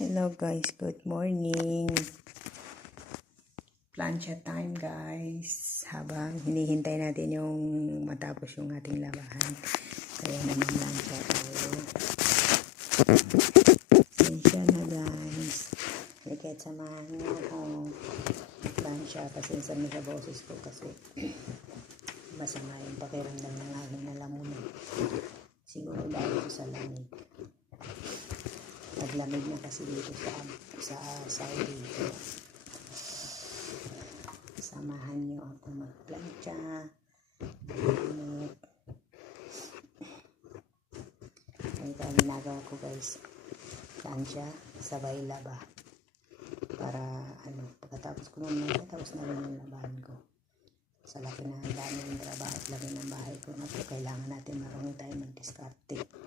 Hello guys, good morning. Plancha time guys. Habang hinihintay natin yung matapos yung ating labahan. Kaya namamlancha tayo. Pasensya na guys. Kahit samahan niyo ako. Plancha, pasensya na sa boses ko kasi masama yung pakiramdam ng aking nalamunan. Siguro dahil sa lamig. Naglamig na kasi dito sa Saudi. Samahan nyo ako magplancha. Ito ang ginagawa ko guys. Plancha, sabay laba. Para pagkatapos ko mamaya, tapos na rin yung labahan ko. Sa laki na ang dami ng trabaho at laki ng bahay ko. Kailangan natin marunong tayo mag-diskarte.